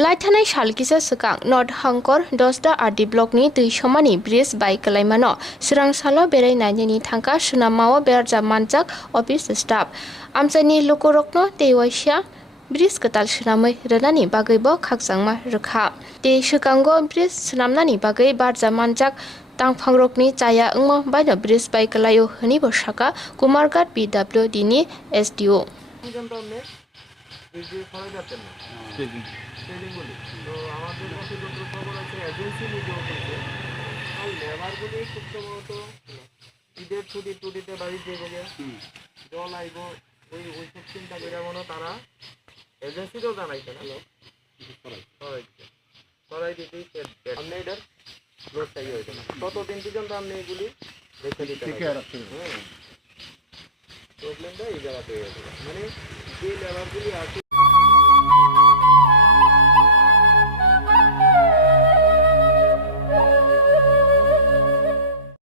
लाइथानाय सालकिसा सकां नर्थ हांकर दसदा आरडी ब्लकनि दै समानि ब्रिज बाय कलायमानो सोरांसालो बेरायनायनि थांखा सुनामाव बेरजा मानजाक अफिस स्टाफ आमसानि लोकरकनो तेवाइसिया ब्रिज कताल सुनामै रनानि बागैबो खाकजांमा रोखा ते सकांगो ब्रिज सुनामनानि बागै बारजा मानजाक तांफांरकनि चाया अंमो बायनो ब्रिज बाय कलायो हनि बसाका कुमारघाट PWD नि SDO তো আমাদের কাছে যত খবর আছে এজেন্সি নিজেও করছে আর লেবারগুলি খুব সম্ভবত ঈদের ছুটিতে বাড়িতে গিয়ে জল আইব ওইসব চিন্তা করে মনে তারা এজেন্সিতেও জানাইছে না সরাই দিতেই আপনি এটার রোডটাই হয়েছে না ততদিন পর্যন্ত আপনি এগুলি রেখে দিতে প্রবলেমটা এই জায়গাতে হয়ে যাবে মানে যে লেবারগুলি আছে